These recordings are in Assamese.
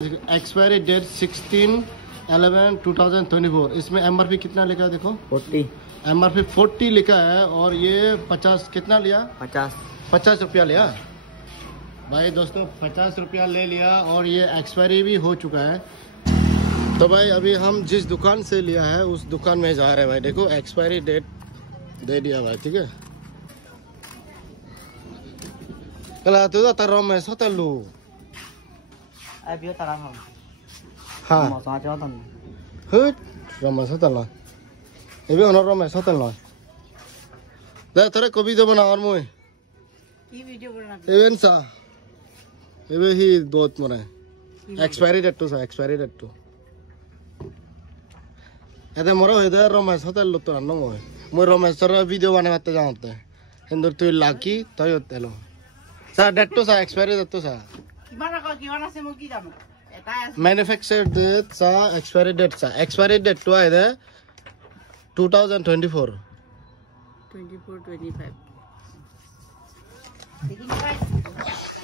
Expiry date 16/11/2024। इसमें एमआरपी कितना लिखा है देखो 40 एमआरपी 40 लिखा है और ये 50 कितना लिया 50 रुपया लिया भाई दोस्तों 50 रुपया ले लिया और ये एक्सपायरी भी हो चुका है। तो भाई अभी हम जिस दुकान से लिया है उस दुकान में जा रहे हैं भाई। देखो एक्सपायरी डेट दे दिया भाई ठीक है। कल तो तार में सोतलू हाँ हट रमेश होटल ना एबे होना रमेश होटल ना दे थोड़े कवि दे बना और मुई की वीडियो करना एवेन सा एबे ही दोत मरे एक्सपायरी डेट तो सा एक्सपायरी डेट तो एदे मरो हेदे रमेश होटल लतो न मोय मुई रमेश रा वीडियो बने मते जानते हिंदुर तु लाकी तय होतेलो सा डेट तो सा एक्सपायरी डेट तो सा किमान আছে মই কি জানো এটাই আছে मैन्युफैक्चर डेट सा एक्सपायरी डेट तो है 2024 24-25 लेकिन भाई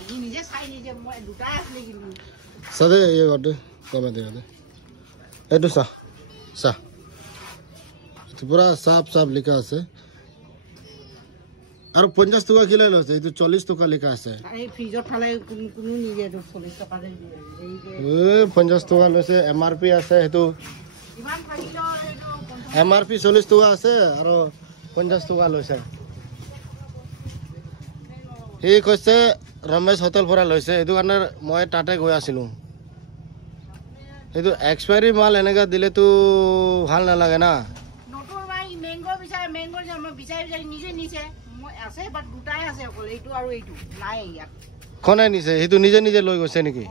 ये নিজে চাই নিজে মই দুটা আছে কিন্তু सदे ये कर दे कमे दे दे ए तो सा तो पूरा साफ लिखा আছে और 50 টাকা কিলো লছে এই তো 40 টাকা লেখা আছে এই ফ্রিজত ঠালাই কোনো নিজে 40 টাকা দেই এ 50 টাকা লছে এমআরপি আছে হেতু ইমান থাকিলো এইটো এমআরপি 40 টাকা আছে আর 50 টাকা লছে এই কইছে রমেশ হোটেল পৰা লইছে এটো কাৰণে মই টাটা গৈ আছিলো এটো এক্সপায়ারি মাল এনেকা দিলে তো ভাল না লাগে না নতুন ভাই ম্যাঙ্গো যে মই বিচাৰি নিজে নিছে আছে বাট দুটাই আছে অকল এইটো আৰু এইটো নাই ইয়াত কোনে নিছে হেতু নিজে লৈ গৈছে নেকি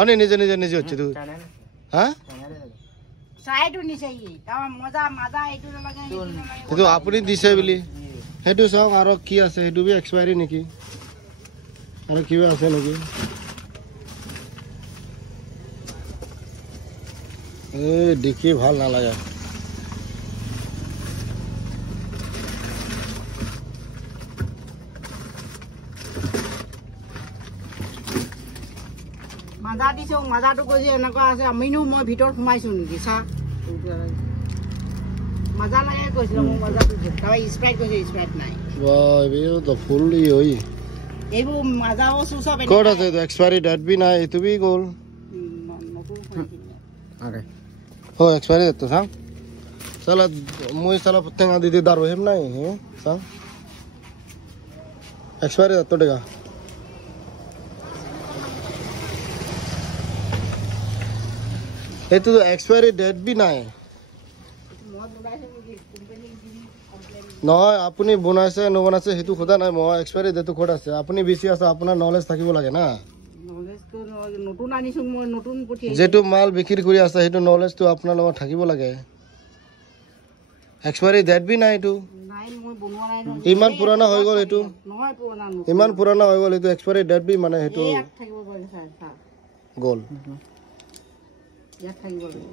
অনে নিজে হচ্ছে তো হ্যাঁ সাইডু নিছে ই তা মজা এইটো লাগে হেতু আপুনি দিছে বুলি হেতু সব আৰু কি আছে হেতু বি এক্সপায়াৰি নেকি আৰু কিবা আছে নেকি এ দেখি ভাল না লাগে মাজা দিছো মাজাটো কৈছে এনেকুৱা আছে আমিনো মই ভিতৰত সোমাইছো নেকি চা মাজা লাগে কৈছিল মই মাজাটো তাই স্প্ৰাইট কৈছে স্প্ৰাইট নাই वाह ये तो फुल ही होई এইবোৰ মাজাও সব कोड আছে তো एक्सपायरी डेट भी ना ये तो भी गोल নতুন अरे हो एक्सपायरी डेट तो सा साला मुई साला पत्तेंगा दीदी दारू हेम नहीं है सा एक्सपायरी डेट तो देगा ये तो एक्सपायरी डेट भी ना है নহয় আপুনি বনাইছে নবনাইছে হেতু খোদা নাই মই এক্সপায়ারি ডেটটো খোদ আছে আপুনি বেছি আছে আপোনাৰ নলেজ থাকিব লাগে না নলেজ তো নতুন আনিছো মই নতুন পঠি যেটো মাল বিক্রি কৰি আছে হেতু নলেজটো আপোনাৰ লগত থাকিব লাগে এক্সপায়াৰি ডেট বি নাই এটো নাই মই বনোৱা নাই ইমান পুৰানা হৈ গল এটো নহয় পুৰণা ইমান পুৰানা হৈ গল এটো এক্সপায়াৰি ডেট বি মানে হেতু ইয়াত থাকিব পাৰে স্যাৰ গল ইয়াত থাকিব লাগে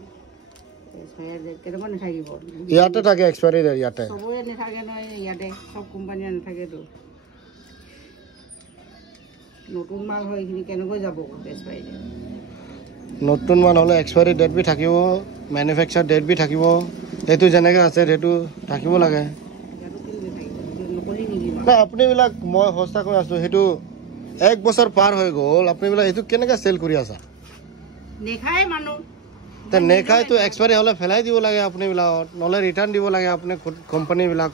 এক্সপায়াৰ ডেট কেনেকুৱা নাথাকিব ইয়াতে থাকে এক্সপায়াৰি ডেট ইয়াতে সবৰে নাথাকে নহয় ইয়াতে সব কোম্পানী নাথাকে তো নতুন মাল হয় এইখিনি কেনেকৈ যাব এক্সপায়াৰি ডেট নতুন মাল হলে এক্সপায়ারি ডেট বি থাকিব ম্যানুফ্যাকচার ডেট বি থাকিব এটো জেনেকে আছে হেতু থাকিব লাগে ইয়াতো কেলে নাথাকিব নকলি নেকি না আপুনি বিলাক মই হস্তা কৈ আছো হেতু 1 বছৰ পাৰ হৈ গল আপুনি বিলাক এটো কেনেকা সেল কৰি আছা নেখায় মানুহ তে নেখাই তো এক্সপায়াৰি হলে ফেলাই দিব লাগে আপুনি বিলাক নলে ৰিটাৰ্ণ দিব লাগে আপুনি কোম্পানী বিলাক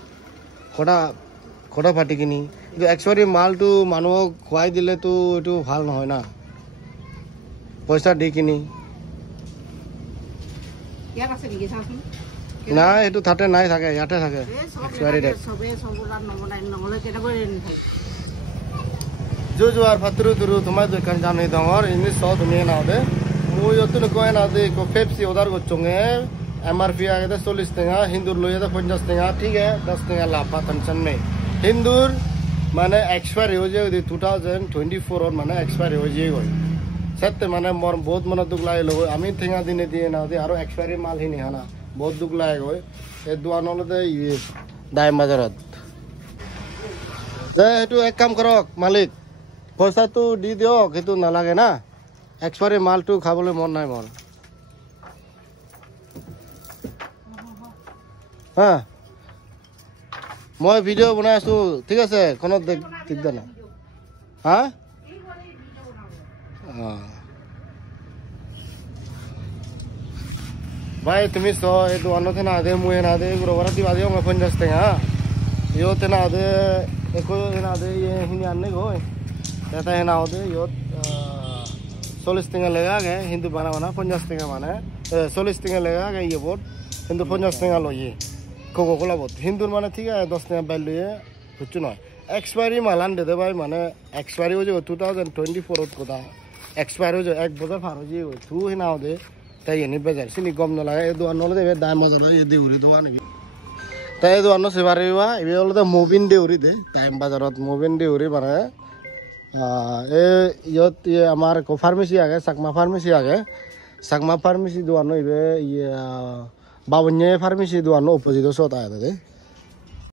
খোটা ফাটি কিনি কিন্তু এক্সপায়াৰি মালটো মানুহক খুৱাই দিলে তো এটো ভাল নহয় না পইচা দি কিনি ইয়াত আছে নেকি চাচোন না এটো তাতে নাই থাকে ইয়াতে থাকে এক্সপায়ারি ডেট সবে সবুলাত নবনাই নহলে কেনেকৈ নাথাকে जो और फतरू तुरु तुम्हारे दुकान जाने दंगर इनमें 100 दुनिया ना दे मु यतु न कोई ना दे को पेप्सी उधर को चोंगे एमआरपी आगे तो 40 टका हिंदूर लोये तो 50 टका ठीक है 10 टका लापा टेंशन में हिंदूर माने एक्सपायर हो जाए 2024 और माने एक्सपायर हो जाए कोई सत्य माने मोर बहुत मन दुख लागे लो आमी ठेंगा दिने दिए ना दे आरो एक्सपायरी माल ही नहीं है ना बहुत दुख लागे कोई ए दुआनो ले ये दाय मजरत ए हेतु एक काम करक मालिक পইচাটো দি দিয়ক, সেইটো নালাগে না। এক্সপায়াৰী মালটো খাবলৈ মন নাই মোৰ হা মই ভিডিঅ' বনাই আছোঁ ঠিক আছে কোনো দিগদাৰ নাই হা অঁ ভাই তুমি চ এই দোকানত না দে মুহে না দে গুরুবার দিবা দে আমার 50 টাকা ইয়োতে না দে একো না দে হিনি আননে গই এটা না দে ইয়ত 40 টাকা লেগা গে হিন্দু বানা বানা 50 টাকা মানে 40 টাকা লেগা গে ইয়ে বট হিন্দু 50 টাকা লইয়ে কোকো কোলা বট হিন্দুর মানে ঠিক আছে 10 টাকা বাইল লইয়ে বুঝছো না এক্সপায়ারি মালান দে ভাই মানে এক্সপায়ারি হয়ে 2024 ত কথা এক্সপায়ারি হয়ে এক বছর পার হয়ে গই তু হিনা দে তাই এনে বাজার সিনি গম না লাগে এই দোকান হলে দেবে দাম মজা এই দেউরি দোকান তাই এই দোকান সেবারিবা এই হলো মুভিন দেউরি দে টাইম বাজারত মুভিন দেউরি মানে ইয়ত আমার ফার্মেসি আগে চাকমা ফার্মেসি দোকান ইয়ে বাবুnye ফার্মেসি দোকান অপোজিট সত আয়া দে